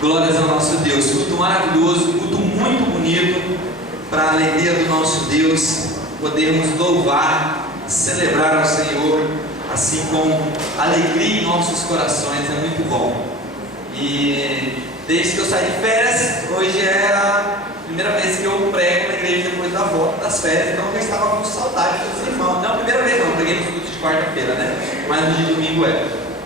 Glórias ao nosso Deus, culto maravilhoso, culto muito bonito, para a alegria do nosso Deus, podermos louvar, celebrar ao Senhor, assim com alegria em nossos corações, é muito bom. E desde que eu saí de férias, hoje é a primeira vez que eu prego na igreja depois da volta das férias, então eu já estava com saudade dos irmãos. Não, primeira vez não, eu preguei no culto de quarta-feira, né? Mas no dia de domingo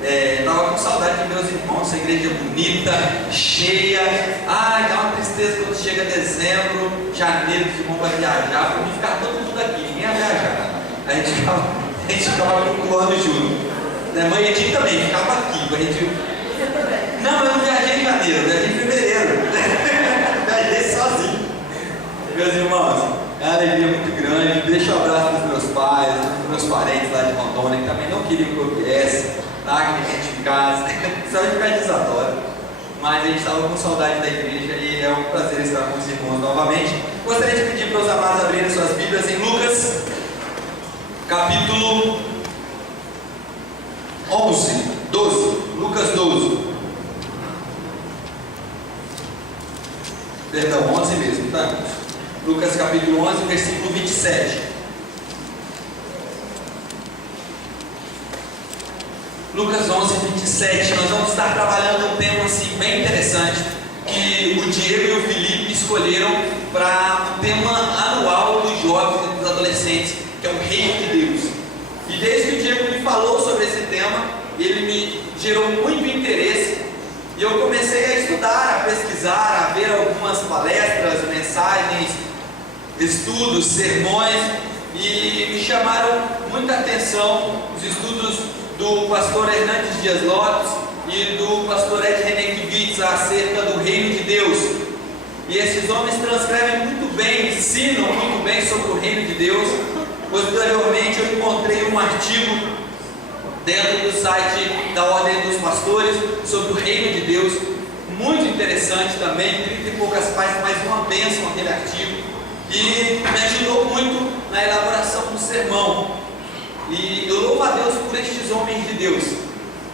estava com saudade de meus irmãos, essa igreja bonita, cheia. Ai, dá uma tristeza quando chega dezembro, janeiro, que o irmão vai viajar, para mim ficar todo mundo aqui, ninguém ia viajar. A gente ficava cultuando junto. Mãe e tia também ficava aqui, a gente... Não, eu não viajei em janeiro, eu viajei em fevereiro. Viajei sozinho. Meus irmãos, é uma alegria muito grande. Deixa um abraço para os meus pais, para os meus parentes lá de Rondônia, que também não queriam que eu viesse, tá? Que a gente ficasse, só de ficar desadora. Mas a gente estava com saudade da igreja e é um prazer estar com os irmãos novamente. Gostaria de pedir para os amados abrirem suas Bíblias em Lucas, capítulo 12. Lucas 12. Perdão, 11 mesmo, tá? Lucas capítulo 11, versículo 27. Lucas 11, 27. Nós vamos estar trabalhando um tema assim bem interessante, que o Diego e o Felipe escolheram para o tema anual dos jovens e dos adolescentes, que é o Reino de Deus. E desde que o Diego me falou sobre esse tema, ele me gerou muito interesse. E eu comecei a estudar, a pesquisar, a ver algumas palestras, mensagens, estudos, sermões, e me chamaram muita atenção os estudos do pastor Hernandes Dias Lopes e do pastor Ed Renekiewicz acerca do Reino de Deus. E esses homens transcrevem muito bem, ensinam muito bem sobre o Reino de Deus. Posteriormente eu encontrei um artigo dentro do site da Ordem dos Pastores sobre o Reino de Deus, muito interessante também, 30 e poucas páginas, mas uma bênção aquele artigo, e me ajudou muito na elaboração do sermão. E eu louvo a Deus por estes homens de Deus,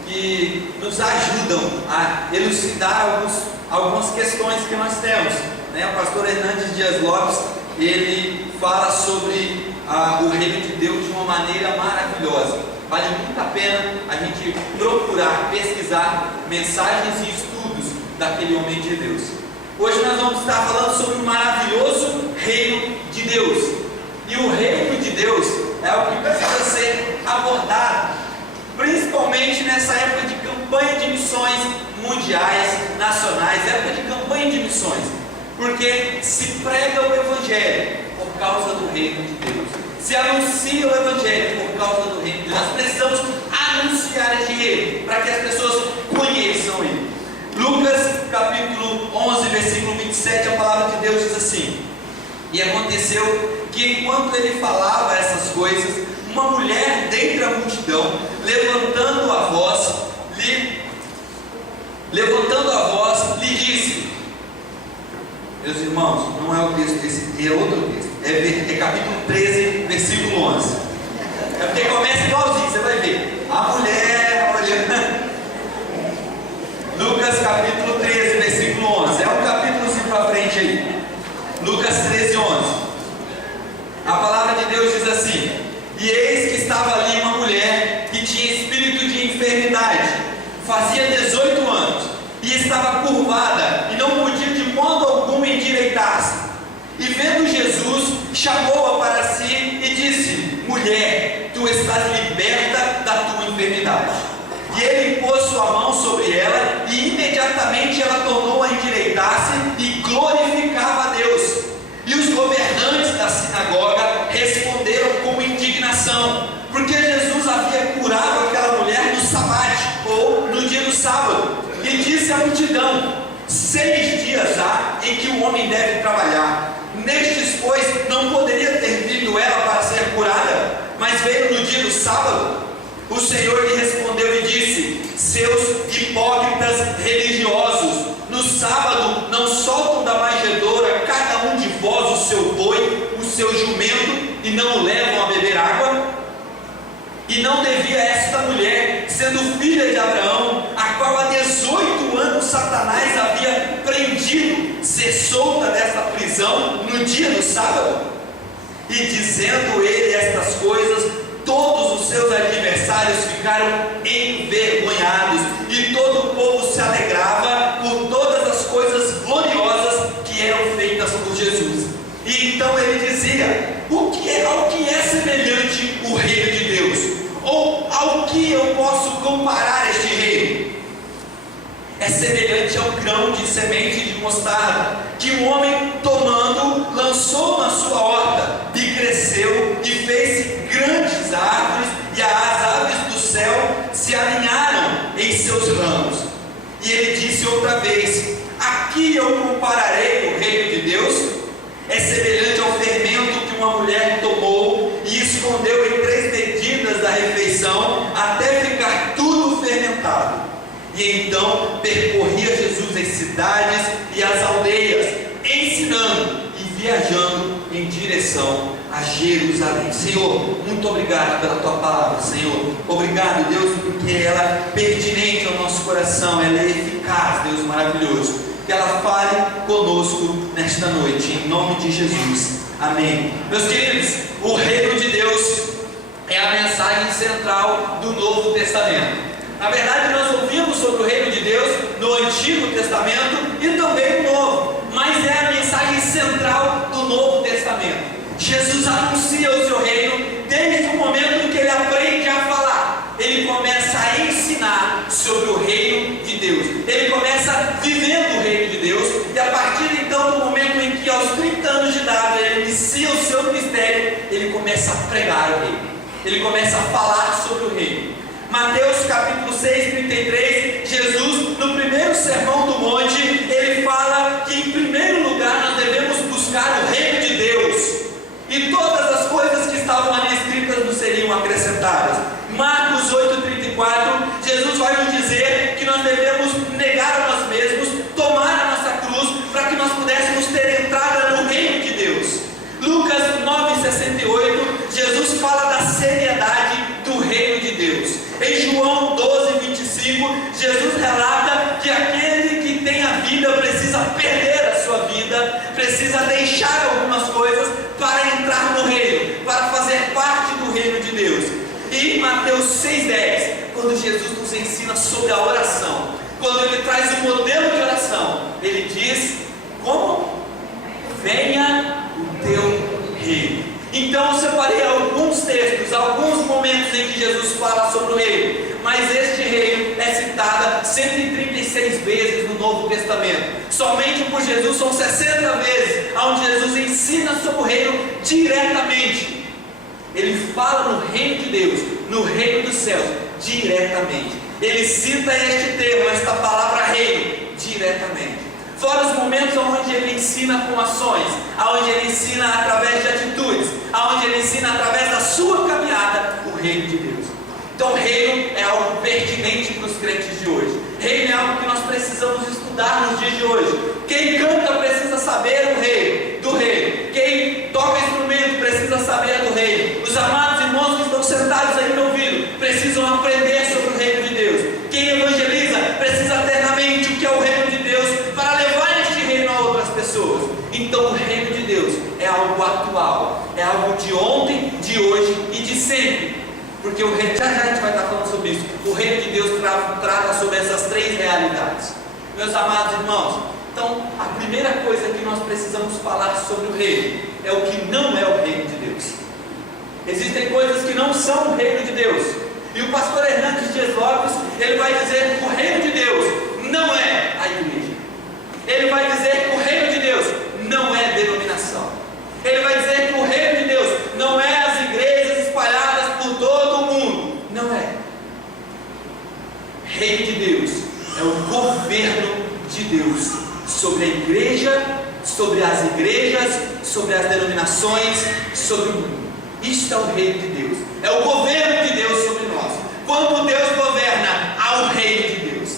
que nos ajudam a elucidar algumas questões que nós temos, né? O pastor Hernandes Dias Lopes, ele fala sobre o Reino de Deus de uma maneira maravilhosa. Vale muito a pena a gente procurar, pesquisar mensagens e estudos daquele homem de Deus. Hoje nós vamos estar falando sobre o maravilhoso Reino de Deus. E o Reino de Deus é o que precisa ser abordado, principalmente nessa época de campanha de missões mundiais, nacionais, época de campanha de missões, porque se prega o Evangelho por causa do Reino de Deus. Se anuncia o Evangelho por causa do Reino de Deus. Nós precisamos anunciar esse Reino para que as pessoas conheçam Ele. Lucas capítulo 11, versículo 27, a palavra de Deus diz assim: E aconteceu que enquanto ele falava essas coisas, uma mulher dentre a multidão, levantando a voz, lhe disse. Meus irmãos, não é o texto desse, é outro texto. É capítulo 13, versículo 11. É porque começa igualzinho, você vai ver. A mulher olhando. Lucas capítulo 13, versículo 11. É um capítulozinho para frente aí. Lucas 13, 11. A palavra de Deus diz assim: E eis que estava ali uma mulher que tinha espírito de enfermidade, fazia 18 anos, e estava curvada, e não podia de modo algum endireitar-se. E vendo Jesus, chamou-a para si e disse: Mulher, tu estás liberta da tua enfermidade. E ele pôs sua mão sobre ela, e imediatamente ela tornou a endireitar-se e glorificava a Deus. E os governantes da sinagoga responderam com indignação, porque Jesus havia curado aquela mulher no sabate, ou no dia do sábado, e disse à multidão: 6 dias há em que o homem deve trabalhar. Nestes, pois, não poderia ter vindo ela para ser curada, mas veio no dia do sábado. O Senhor lhe respondeu e disse: Seus hipócritas religiosos, no sábado não soltam da manjedoura cada um de vós o seu boi, o seu jumento, e não o levam a beber água? E não devia esta mulher, sendo filha de Abraão, a qual há 18 anos Satanás havia permitido ser solta dessa prisão no dia do sábado? E dizendo ele estas coisas, todos os seus adversários ficaram envergonhados, e todo o povo se alegrava por todas as coisas gloriosas que eram feitas por Jesus. E então ele dizia: ao que é semelhante o reino de Deus? Ou ao que eu posso comparar este reino? É semelhante ao grão de semente de mostarda, que o homem tomando, lançou na sua horta, e cresceu, e fez grandes árvores, e as aves do céu se alinharam em seus ramos. E ele disse outra vez: aqui eu compararei o reino de Deus. É semelhante ao fermento que uma mulher tomou e escondeu em 3 medidas da refeição, até ficar tudo fermentado. E então percorria Jesus as cidades e as aldeias, ensinando e viajando em direção a Jerusalém. Senhor, muito obrigado pela tua palavra, Senhor. Obrigado, Deus, porque ela é pertinente ao nosso coração, ela é eficaz, Deus maravilhoso. Que ela fale conosco nesta noite, em nome de Jesus. Amém. Meus queridos, o reino de Deus é a mensagem central do Novo Testamento. Na verdade, nós ouvimos sobre o reino de Deus no Antigo Testamento e também no Novo, mas é a mensagem central do Novo Testamento. Jesus anuncia o seu reino desde o momento em que ele aprende a falar. Ele começa a ensinar sobre o reino de Deus. Ele começa vivendo o reino de Deus, e a partir então do momento em que aos 30 anos de idade ele inicia o seu ministério, ele começa a pregar o reino. Ele começa a falar sobre o reino. Mateus capítulo 6, 33, Jesus, no primeiro sermão do monte, ele fala que em primeiro lugar nós devemos buscar o reino de Deus, e todas as coisas que estavam ali escritas nos seriam acrescentadas. Marcos 8,34, Jesus vai nos dizer que nós devemos negar a nós mesmos, tomar a nossa cruz, para que nós pudéssemos ter entrada no reino de Deus. Lucas 9,68, Jesus fala da seriedade do reino de Deus. Em João 12,25, Jesus relata que aquele que tem a vida precisa perder a sua vida, precisa deixar algumas coisas para entrar no reino, para fazer parte do reino de Deus. E em Mateus 6,10, quando Jesus nos ensina sobre a oração, quando ele traz o modelo de oração, ele diz: como? Venha o teu reino. Então eu separei alguns textos, alguns momentos em que Jesus fala sobre o reino, mas este reino é citado 136 vezes no Novo Testamento. Somente por Jesus são 60 vezes onde Jesus ensina sobre o reino diretamente. Ele fala no reino de Deus, no reino dos céus, diretamente. Ele cita este termo, esta palavra reino, diretamente. Fora os momentos onde ele ensina com ações, onde ele ensina através de atitudes, onde ele ensina através da sua caminhada o reino de Deus. Então reino é algo pertinente para os crentes de hoje. Reino é algo que nós precisamos estudar nos dias de hoje. Quem canta precisa saber do reino. Quem toca instrumento precisa saber do reino. Os amados irmãos que estão sentados aí no ouvido precisam aprender sobre o reino de Deus. Quem evangeliza precisa ter na mente o que é o reino de Deus para levar este reino a outras pessoas. Então o reino de Deus é algo atual, é algo de ontem, de hoje e de sempre. Porque o reino, já a gente vai estar falando sobre isso. O reino de Deus trata sobre essas 3 realidades. Meus amados irmãos, então a primeira coisa que nós precisamos falar sobre o reino é o que não é o reino de Deus. Existem coisas que não são o reino de Deus. E o pastor Hernandes Dias Lopes, ele vai dizer que o reino de Deus não é a igreja. Ele vai dizer que o reino de Deus não é denominação. Ele vai dizer que o reino de Deus não é as igrejas espalhadas por todo o mundo. Não é. Reino de Deus é o governo de Deus sobre a igreja, sobre as igrejas, sobre as denominações, sobre o mundo. Isto é o reino de Deus. É o governo de Deus sobre nós. Quando Deus governa, há o reino de Deus.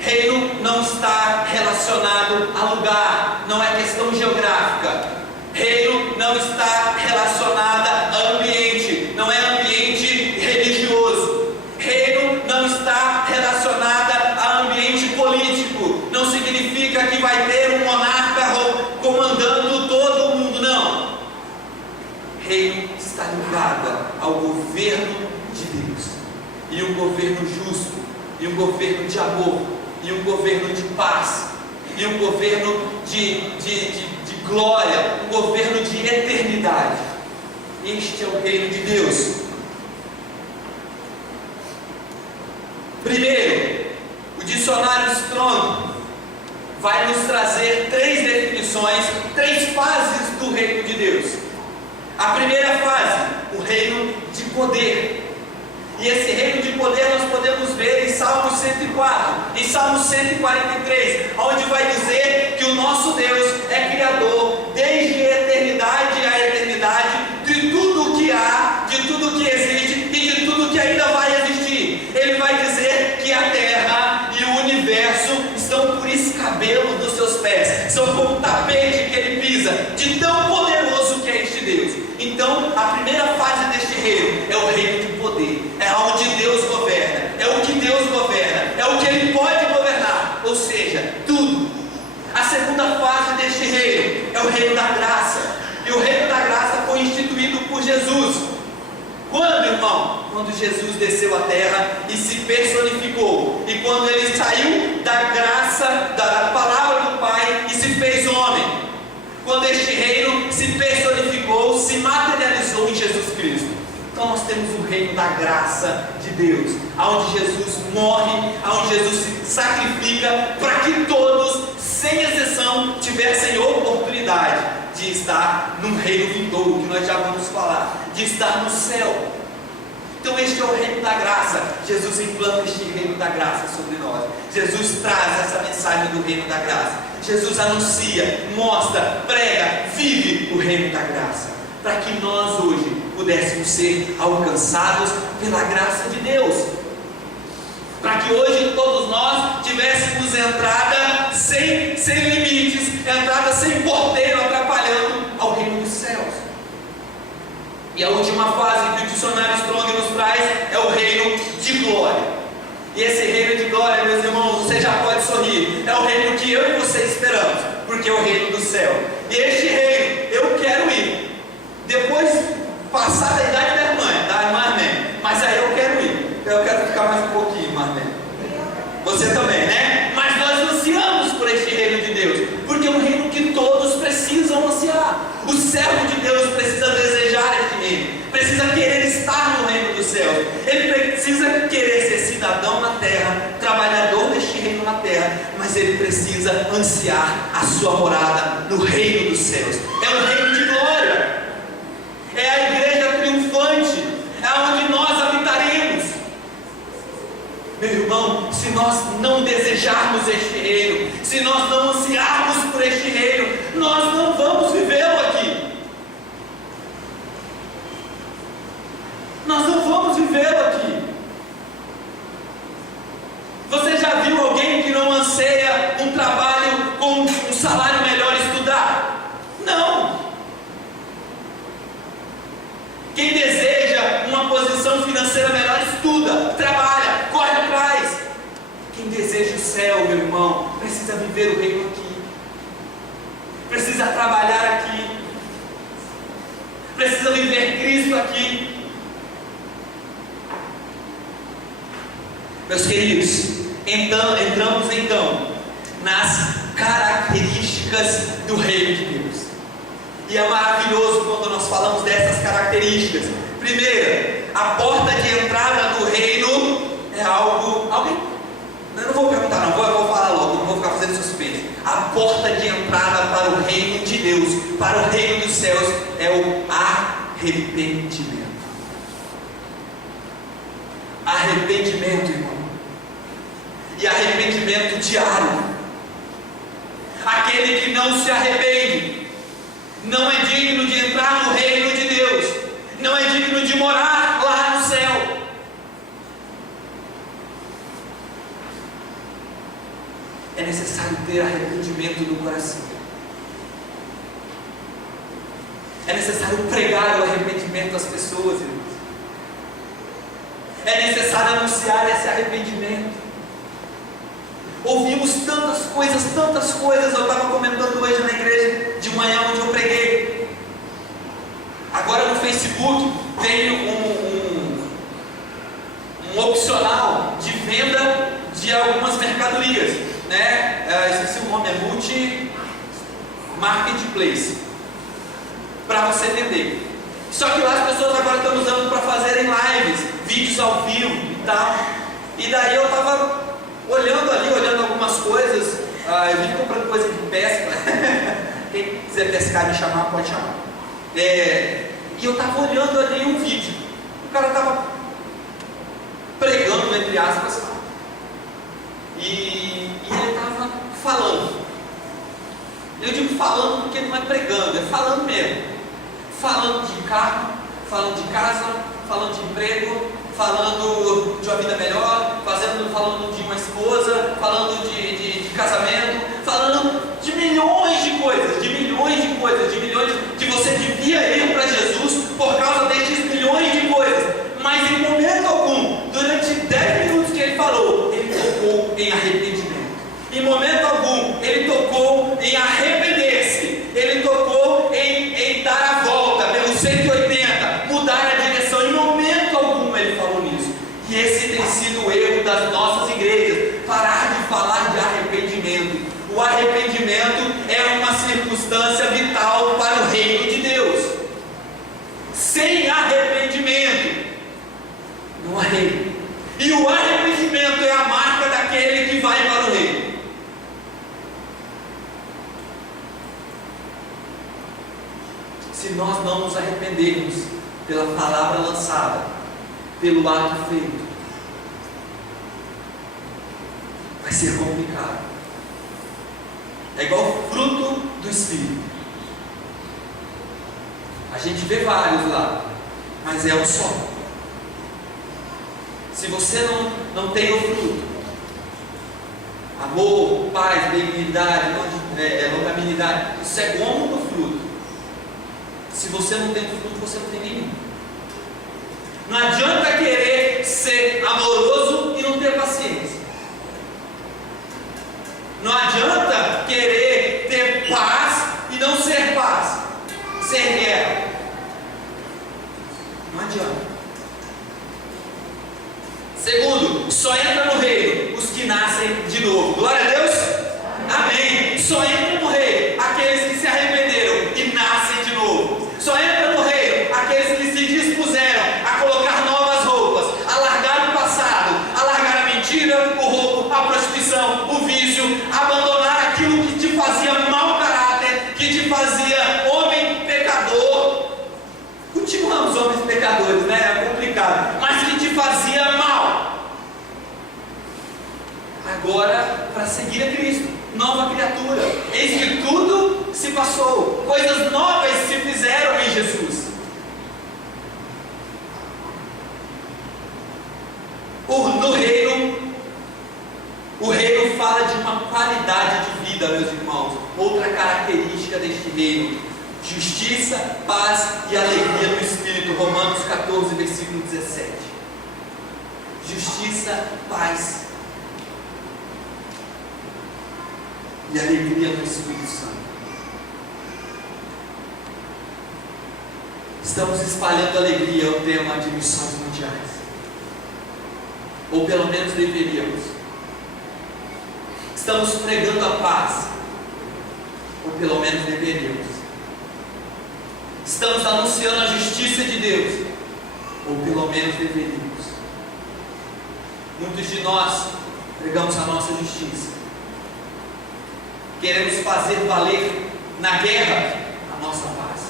Reino não está relacionado a lugar, não é questão geográfica. Reino não está relacionado a ambiente, não é ambiente religioso. Reino não está relacionado a ambiente político, não de Deus, e um governo justo, e um governo de amor, e um governo de paz, e um governo de glória, um governo de eternidade. Este é o reino de Deus. Primeiro, o dicionário Strong vai nos trazer 3 definições, 3 fases do reino de Deus. A primeira fase, o reino de poder. E esse reino de poder nós podemos ver em Salmo 104, em Salmo 143, onde vai dizer que o nosso Deus é Criador desde a eternidade à eternidade, de tudo o que há, de tudo o que existe e de tudo o que ainda vai existir. Ele vai dizer que a terra e o universo estão por escabelo dos seus pés, são como um tapete que ele pisa, de tão poderoso que é este Deus. Então, a primeira fase deste reino é o reino de poder, é onde Deus governa, é o que Deus governa, é o que Ele pode governar, ou seja, tudo. A segunda fase deste reino é o reino da graça, e o reino da graça foi instituído por Jesus. Quando, irmão? Quando Jesus desceu à terra e se personificou, e quando Ele saiu da graça, da palavra do Pai e se fez homem. Quando este reino se personificou, se materializou em Jesus Cristo. Então nós temos o reino da graça de Deus, onde Jesus morre, onde Jesus se sacrifica para que todos, sem exceção, tivessem oportunidade de estar num reino vindouro, que nós já vamos falar, de estar no céu. Então este é o reino da graça. Jesus implanta este reino da graça sobre nós. Jesus traz essa mensagem do reino da graça. Jesus anuncia, mostra, prega, vive o reino da graça, para que nós hoje pudéssemos ser alcançados pela graça de Deus, para que hoje todos nós tivéssemos entrada sem limites, entrada sem porteiro atrapalhando ao reino dos céus. E a última fase que o dicionário Strong nos traz é o reino de glória. E esse reino de glória, meus irmãos, você já pode sorrir, é o reino que eu e você esperamos, porque é o reino do céu. E este reino, eu quero ir. Depois, passar da idade da irmã Armém, mas aí eu quero ir. Eu quero ficar mais um pouquinho, Armém. Você também, né? Mas nós ansiamos por este reino de Deus, porque é um reino que todos precisam ansiar. O servo de Deus precisa desejar este reino, precisa querer estar no reino dos céus. Ele precisa querer ser cidadão na terra, trabalhador deste reino na terra, mas ele precisa ansiar a sua morada no reino dos céus. É um reino de glória, é a igreja triunfante, é onde nós habitaremos. Meu irmão, se nós não desejarmos este reino, se nós não ansiarmos por este reino, nós não vamos vivê-lo aqui. Nós não vamos vivê-lo aqui. Você já viu alguém que não anseia um trabalho com um salário melhor estudar? Não. Quem deseja uma posição financeira melhor estuda, trabalha, corre atrás. Quem deseja o céu, meu irmão, precisa viver o reino aqui, precisa trabalhar aqui, precisa viver Cristo aqui. Meus queridos, entramos então nas características do reino de Deus. E é maravilhoso quando nós falamos dessas características. Primeiro, a porta de entrada do reino é algo... Eu não vou perguntar não, vou falar logo, não vou ficar fazendo suspense. A porta de entrada para o reino de Deus, para o reino dos céus, é o arrependimento. Arrependimento, irmão. E arrependimento diário. Aquele que não se arrepende não é digno de entrar no reino de Deus, não é digno de morar lá no céu. É necessário ter arrependimento no coração. É necessário pregar o arrependimento às pessoas, irmãos. É necessário anunciar esse arrependimento. Ouvimos tantas coisas. Eu estava comentando hoje na igreja de manhã onde eu preguei. Agora no Facebook veio um opcional de venda de algumas mercadorias, né? Esqueci o nome, é multi-marketplace, para você vender. Só que lá as pessoas agora estão usando para fazerem lives, vídeos ao vivo e tal. E daí eu estava olhando algumas coisas. Eu vim comprando coisa de pesca. Quem quiser pescar e me chamar, pode chamar. E eu estava olhando ali um vídeo. O cara estava pregando, entre aspas, e ele estava falando. Eu digo falando porque não é pregando, é falando mesmo. Falando de carro, falando de casa, falando de emprego, falando de uma vida melhor, falando de uma esposa, falando de casamento, falando de milhões de coisas, que você devia ir para Jesus por causa destes milhões de coisas. Mas em momento algum, durante 10 minutos que ele falou, ele tocou em arrependimento. Em momento algum, ele tocou em arrepender-se. Ele tocou em dar a volta pelo 180, mudar a direção. Em momento algum ele falou nisso. E esse tem sido o erro das nossas igrejas: parar de falar de arrependimento. O arrependimento é uma circunstância vital para o reino de Deus. Sem arrependimento não há reino. E o arrependimento é a marca daquele que vai para o reino. Se nós não nos arrependermos pela palavra lançada, pelo ato feito, vai ser complicado. É igual fruto do Espírito. A gente vê vários lá, mas é um só. Se você não tem o fruto, amor, paz, benignidade, longanimidade, isso é como do fruto. Se você não tem fruto, você não tem nenhum. Não adianta querer ser amoroso e não ter paciência. Não adianta querer ter paz e não ser paz, ser guerra. Não adianta. Segundo, só entra no reino os que nascem de novo. Glória a Deus. Amém. Só entra no reino aqueles que se arrependeram e nascem de novo. Só entra no reino aqueles que se dispuseram a colocar novas roupas, a largar o passado, a largar a mentira, o roubo, a prostituição, o vício, abandonar aquilo que te fazia mau caráter, que te fazia homem pecador. Continuamos homens pecadores, né? É complicado, mas que te fazia mal. Agora, para seguir a Cristo, nova criatura. Eis que tudo se passou, coisas novas se fizeram em Jesus. No reino, o reino fala de uma qualidade de vida, meus irmãos. Outra característica deste reino: justiça, paz e alegria no Espírito. Romanos 14, versículo 17. Justiça, paz e alegria no Espírito Santo. Estamos espalhando alegria, é o tema de missões mundiais. Ou pelo menos deveríamos. Estamos pregando a paz. Ou pelo menos deveríamos. Estamos anunciando a justiça de Deus. Ou pelo menos deveríamos. Muitos de nós pregamos a nossa justiça. Queremos fazer valer na guerra a nossa paz.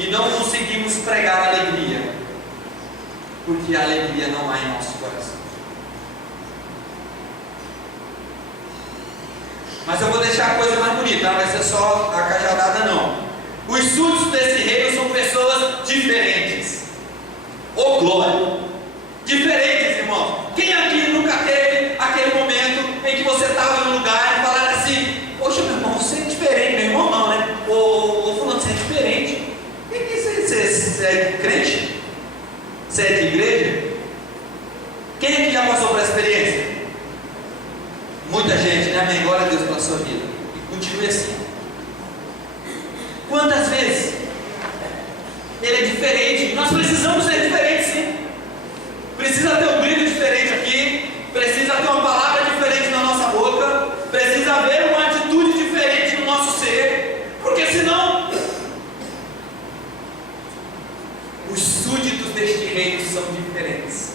E não conseguimos pregar a alegria, porque a alegria não há em nosso coração. Mas eu vou deixar a coisa mais bonita, não vai ser só a cajadada não. Os súditos desse reino são pessoas diferentes. Ô glória! Diferentes, irmãos. Quem aqui nunca teve aquele momento em que você estava em um lugar e falaram assim: poxa, meu irmão, você é diferente. Meu irmão não, né? Ô fulano, você é diferente. Você é crente? Você é de igreja? Quem aqui já passou por essa experiência? Muita gente, né? Amém? Glória a Deus pela sua vida. E continue assim. Quantas vezes Ele é diferente. Nós precisamos ser diferentes, sim. Precisa ter um brilho diferente aqui. Precisa ter uma palavra diferente na nossa boca. Precisa haver uma atitude diferente no nosso ser. Porque senão, os súditos deste reino são diferentes.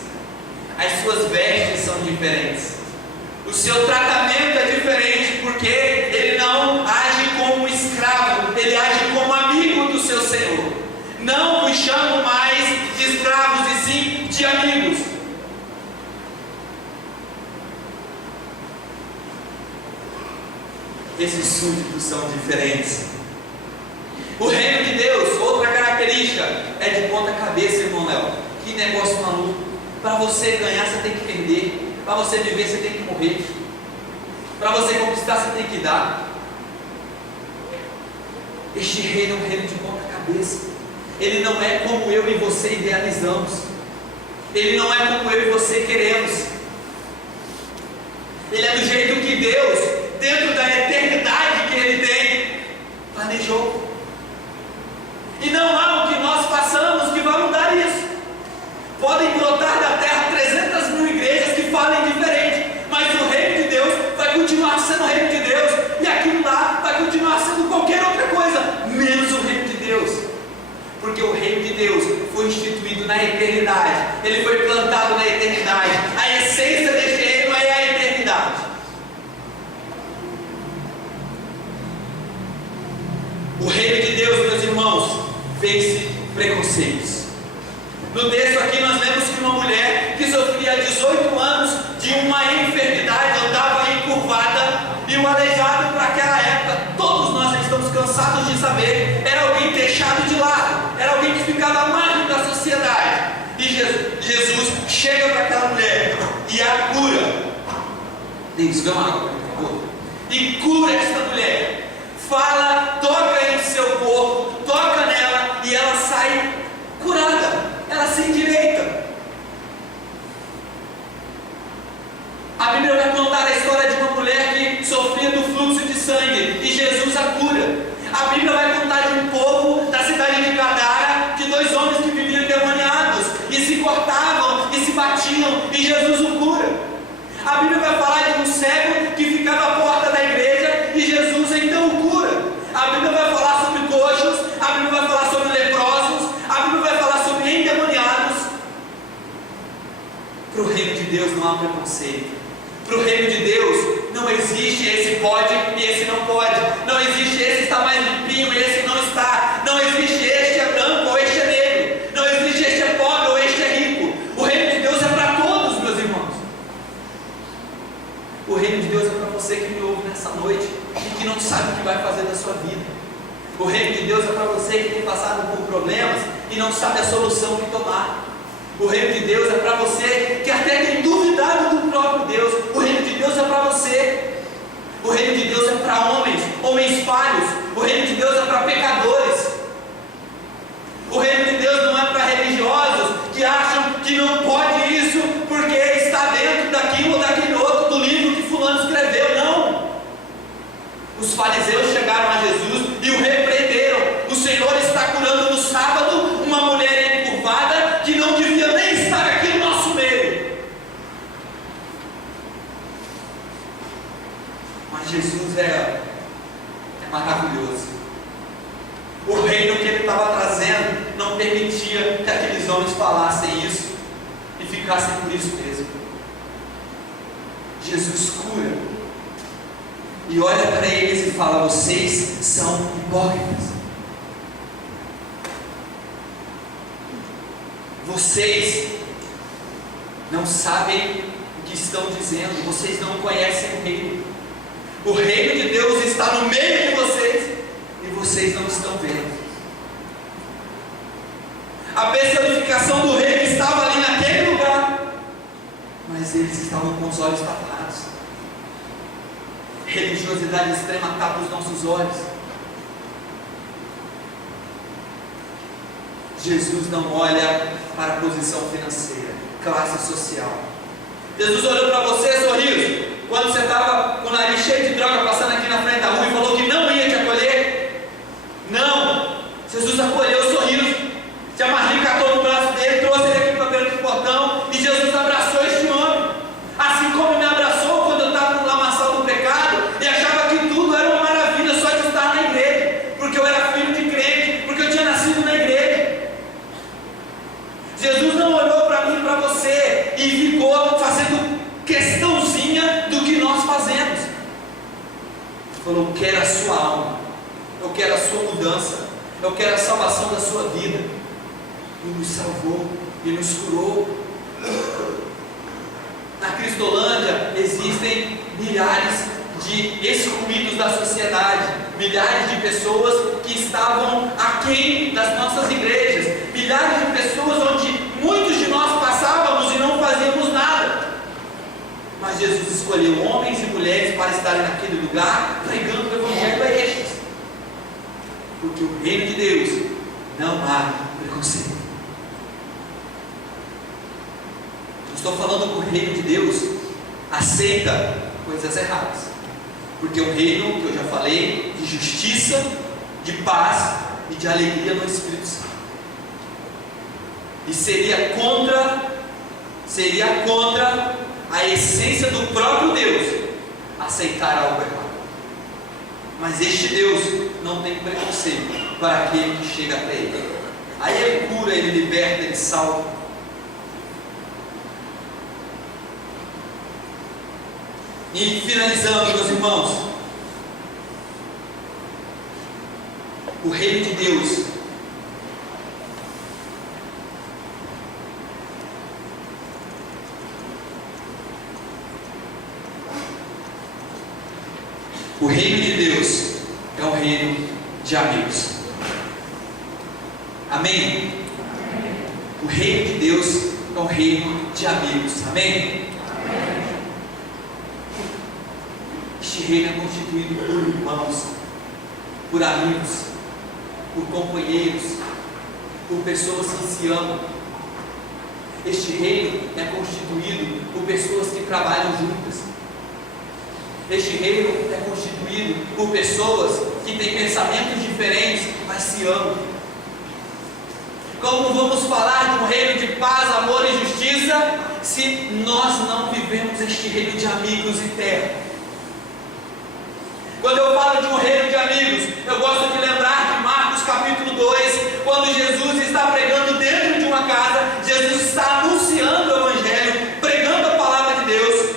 As suas vestes são diferentes. O seu tratamento é diferente, porque ele não age como escravo, ele age como amigo do seu Senhor. Não vos chamo mais de escravos, e sim de amigos. Esses súditos são diferentes. O reino de Deus, outra característica, é de ponta cabeça, irmão Léo. Que negócio maluco. Para você ganhar, você tem que perder. Para você viver, você tem que morrer. Para você conquistar, você tem que dar. Este reino é um reino de ponta cabeça. Ele não é como eu e você idealizamos. Ele não é como eu e você queremos. Ele é do jeito que Deus, dentro da eternidade que Ele tem, planejou. E não há o que nós façamos que vá mudar isso. Podem brotar da terra 300.000 igrejas que falem diferente, mas o reino de Deus vai continuar sendo o reino de Deus, e aquilo lá vai continuar sendo qualquer outra coisa, menos o reino de Deus. Porque o reino de Deus foi instituído na eternidade, ele foi plantado na eternidade. A essência deste reino é a eternidade. O reino de Deus, meus irmãos, vence preconceitos. No texto aqui nós vemos que uma mulher que sofria 18 anos de uma enfermidade, andava encurvada, e o aleijado para aquela época, todos nós estamos cansados de saber, era alguém deixado de lado, era alguém que ficava à margem da sociedade. E Jesus chega para aquela mulher e a cura. Isso, dê uma água, por favor. E cura esta mulher. Fala, toca em seu corpo, toca nela, e ela sai curada. Ela se endireita. A Bíblia vai contar a história de uma mulher que sofria do fluxo de sangue, e Jesus a cura. A Bíblia vai contar de um povo da cidade de Gadara, de 2 homens que viviam endemoniados, e se cortavam, e se batiam, e Jesus o cura. A Bíblia vai falar de um cego que ficava à porta da igreja, e Jesus então o cura. A Bíblia vai falar sobre coxos, a Bíblia vai falar sobre leprosos, a Bíblia vai falar sobre endemoniados. Para o reino de Deus não há preconceito. Para o reino de Deus não existe esse pode e esse não pode. Não existe esse está mais limpinho e esse não está. Não existe este é branco ou este é negro. Não existe este é pobre ou este é rico. O reino de Deus é para todos, meus irmãos. O reino de Deus é para você que me ouve nessa noite e que não sabe o que vai fazer da sua vida. O reino de Deus é para você que tem passado por problemas e não sabe a solução que tomar. O reino de Deus é para você que até tem duvidado do próprio Deus. O reino de Deus é para você. O reino de Deus é para homens falhos. O reino de Deus é para pecadores. O reino de Deus não é para religiosos que acham que não pode isso porque está dentro daquilo ou daquele outro do livro que fulano escreveu. Não. Os fariseus chegaram a Jesus e o repreenderam. O Senhor está curando no sábado uma mulher encurvada que não devia nem estar aqui no nosso meio. Mas Jesus é maravilhoso. O reino que ele estava trazendo não permitia que aqueles homens falassem isso e ficassem por isso mesmo. Jesus cura e olha para eles e fala: vocês são hipócritas. Vocês não sabem o que estão dizendo, vocês não conhecem o reino. O reino de Deus está no meio de vocês e vocês não estão vendo. A personificação do reino estava ali naquele lugar, mas eles estavam com os olhos tapados. Religiosidade extrema tapa os nossos olhos. Jesus não olha para a posição financeira, classe social. Jesus olhou para você, sorriso, quando você estava com o nariz cheio de droga passando aqui na frente da rua e falou que não ia te acolher. Não, Jesus acolheu o sorriso. e ficou fazendo questãozinha do que nós fazemos. Falou: eu quero a sua alma, eu quero a sua mudança, eu quero a salvação da sua vida. E nos salvou, e nos curou. Na Cristolândia existem milhares de excluídos da sociedade, milhares de pessoas que estavam aquém das nossas igrejas, milhares de pessoas onde muitos de nós passávamos e não fazíamos nada. Mas Jesus escolheu homens e mulheres para estarem naquele lugar pregando o Evangelho a estes, porque o reino de Deus não há preconceito. Estou falando que o reino de Deus aceita coisas erradas, porque o reino, que eu já falei, de justiça, de paz e de alegria no Espírito Santo. E seria contra a essência do próprio Deus aceitar algo errado. Mas este Deus não tem preconceito para aquele que chega até Ele. Aí Ele cura, Ele liberta, Ele salva. E finalizando, meus irmãos, o reino de Deus é um reino de amigos. Amém? O reino de Deus é um reino de amigos. Amém? Este reino é constituído por irmãos, por amigos, por companheiros, por pessoas que se amam. Este reino é constituído por pessoas que trabalham juntas. Este reino é constituído por pessoas que têm pensamentos diferentes, mas se amam. Como vamos falar de um reino de paz, amor e justiça, se nós não vivemos este reino de amigos e terra? Quando eu falo de um reino de amigos, eu gosto de lembrar de Marcos capítulo 2, quando Jesus está pregando dentro de uma casa, Jesus está anunciando o Evangelho, pregando a palavra de Deus.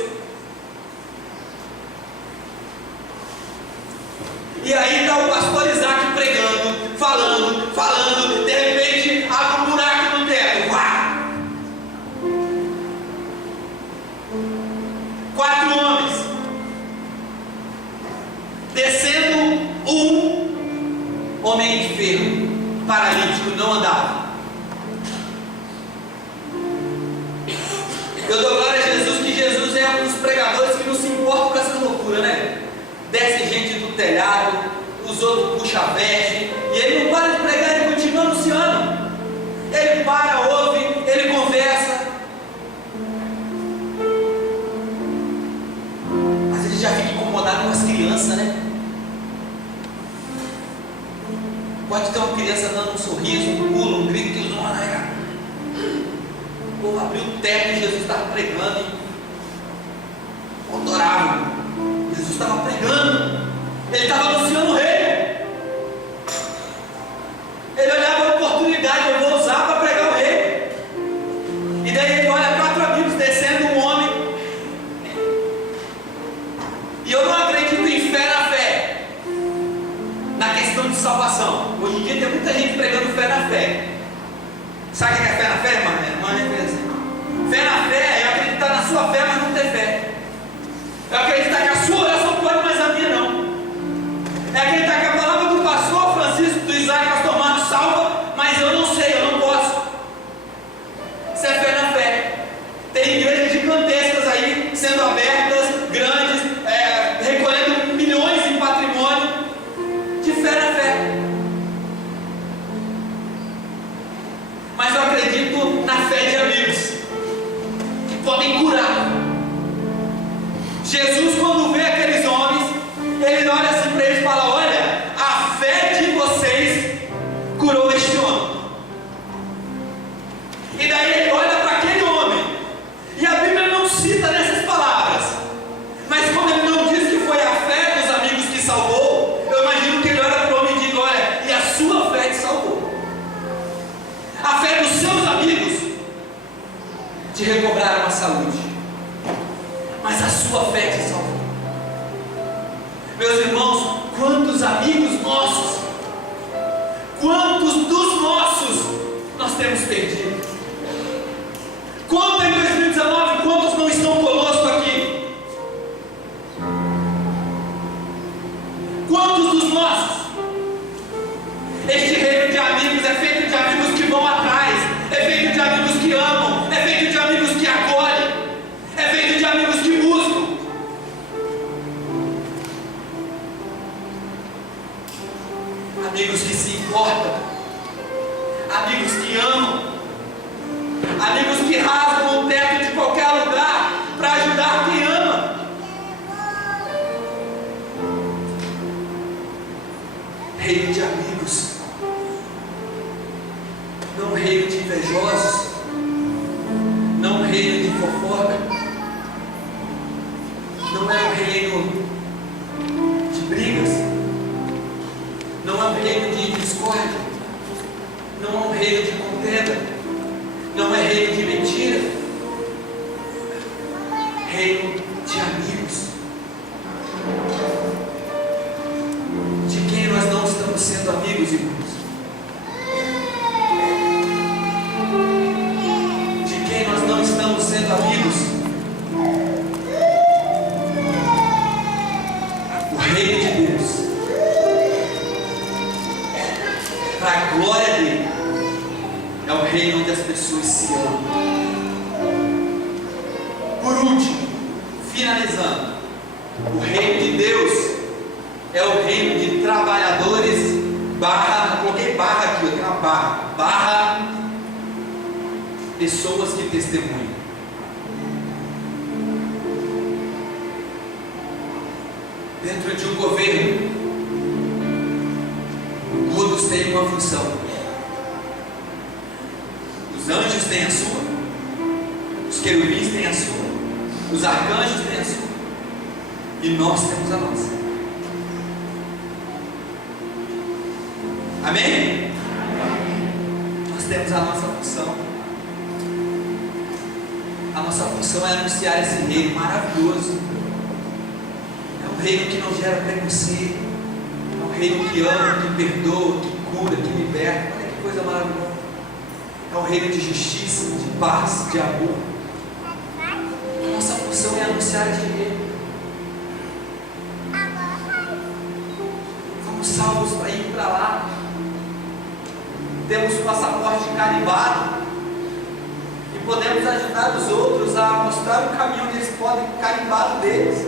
E aí está o pastor Isaac pregando, falando, de repente abre um buraco no teto. Uá! 4 homens, descendo, um homem enfermo, paralítico, não andava. Eu dou glória a Jesus, que Jesus é um dos pregadores que não se importa com essa loucura, né? Desce gente do telhado, os outros puxam a veste, e ele não para de pregar, ele continua anunciando. Ele para, ouve, ele conversa, mas ele já fica incomodado com as crianças, né? Pode ter uma criança dando um sorriso, um pulo, um grito, que os homens vão abrir o teto e Jesus estava pregando e adoravam. Jesus estava pregando, ele estava anunciando o reino. Ele olhava a oportunidade, eu vou usar para pregar o reino. E daí ele olha 4 amigos descendo um homem. E eu não acredito em fé na fé, na questão de salvação. Hoje em dia tem muita gente pregando fé na fé. Sabe o que é fé na fé, irmã? Fé na fé é acreditar na sua fé, mas não ter fé. É acreditar que a sua oração pode, mas a minha não. É acreditar que a palavra do pastor Francisco, do Isaac, pastor Marcos salva, mas eu não sei, eu não posso. Isso é fé na fé. Tem igrejas gigantescas aí, sendo abertas, grandes, recolhendo milhões em patrimônio, de fé na fé. Mas eu acredito na fé de amigos, que podem curar. Jesus, quando vê aqueles homens, ele olha assim para eles e fala: olha, a fé de vocês curou este homem. E daí ele olha para aquele homem, e a Bíblia não cita nessas palavras, mas como ele não diz que foi a fé dos amigos que salvou, eu imagino que ele olha para o homem e diz: olha, e a sua fé te salvou. A fé dos seus amigos te recobraram a saúde, mas a sua fé te salvou. Meus irmãos, quantos amigos nossos, quantos dos nossos nós temos perdido? Conta em 2019 quantos não estão conosco aqui. Quantos dos nossos? Este reino de amigos é feito de amigos que vão atrás, é feito de amigos que amam, é feito de amigos que acolhem, é feito de amigos que buscam. Amigos que se importam, amigos que amam, amigos que rasgam o teto de qualquer lugar para ajudar quem ama. Reino de amigos, não reino de invejosos, não reino de fofoca, não é um reino de brigas, não é um reino de discórdia, não é um reino de contenda, não é reino de mentira, reino de amigos, de quem nós não estamos sendo amigos, irmãos. De quem nós não estamos sendo amigos. O reino de Deus, para a glória dele, é o reino onde as pessoas se amam. Por último, finalizando, o reino de Deus é o reino de trabalhadores barra, coloquei barra aqui, eu tenho uma barra, pessoas que testemunham. Dentro de um governo, todos têm uma função. Os anjos têm a sua, os querubins têm a sua, os arcanjos têm a sua, e nós temos a nossa. Amém? Nós temos a nossa função. A nossa função é anunciar esse reino maravilhoso. É um reino que não gera preconceito, é um reino que ama, que perdoa, que cura, que liberta. Olha que coisa maravilhosa. É um reino de justiça, de paz, de amor. A nossa função é anunciar esse reino. Fomos salvos para ir para lá. Temos o passaporte carimbado e podemos ajudar os outros a mostrar o caminho onde eles podem carimbar deles.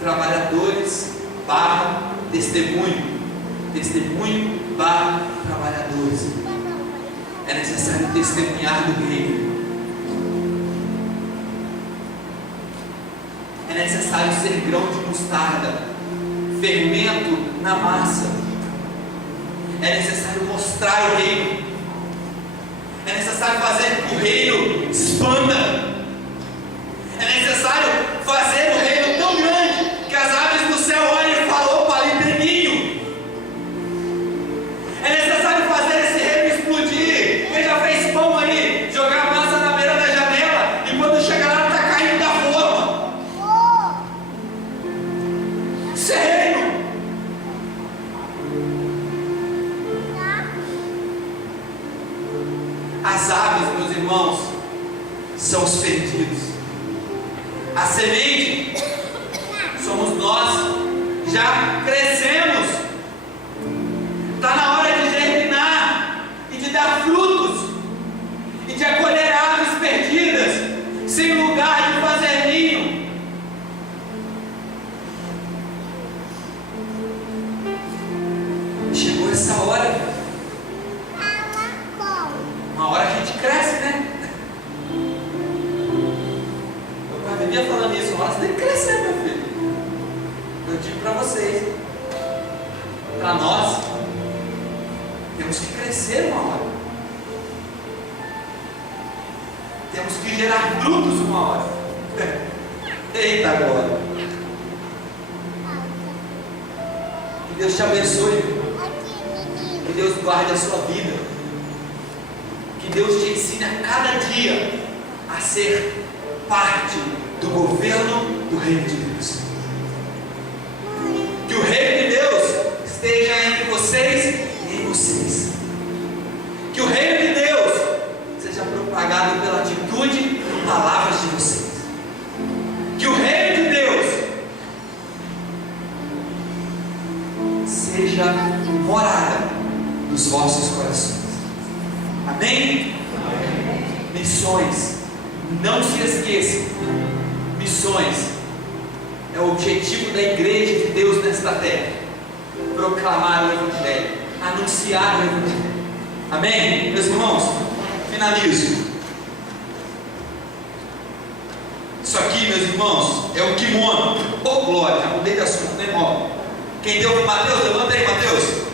Trabalhadores barra testemunho, testemunho barra trabalhadores. É necessário testemunhar do reino. É necessário ser grão de mostarda, fermento na massa. É necessário mostrar o reino. É necessário fazer com que o reino se expanda. É necessário fazer o reino tão grande que as aves do céu olhem e falam: opa, ali tem ninho. É necessário fazer esse reino explodir. Quem já fez pão aí, jogar massa na beira da janela e quando chega lá está caindo da forma. Isso é reino. As aves, meus irmãos, são os perdidos. A semente somos nós, já crescemos. Está na hora de germinar e de dar frutos e de acolher aves perdidas, sem lugar de fazer ninho. Chegou essa hora. Uma hora a gente cresce, né? Meu pai vivia falando isso, uma hora você tem que crescer, meu filho. Eu digo para vocês, para nós, temos que crescer uma hora. Temos que gerar frutos uma hora. Eita agora. Que Deus te abençoe. Que Deus guarde a sua vida. Que Deus te ensine a cada dia a ser parte do governo do reino de Deus. Que o reino de Deus esteja entre vocês e em vocês. Que o reino de Deus seja propagado pela atitude e palavras de vocês. Que o reino de Deus seja morada dos vossos corações. Amém? Amém? Missões. Não se esqueçam. Missões é o objetivo da igreja de Deus nesta terra. Proclamar o Evangelho. Anunciar o Evangelho. Amém? Meus irmãos, finalizo. Isso aqui, meus irmãos, é o kimono. Oh glória, já mudei de assunto, né, irmão? Quem deu para Mateus? Levanta aí, Mateus.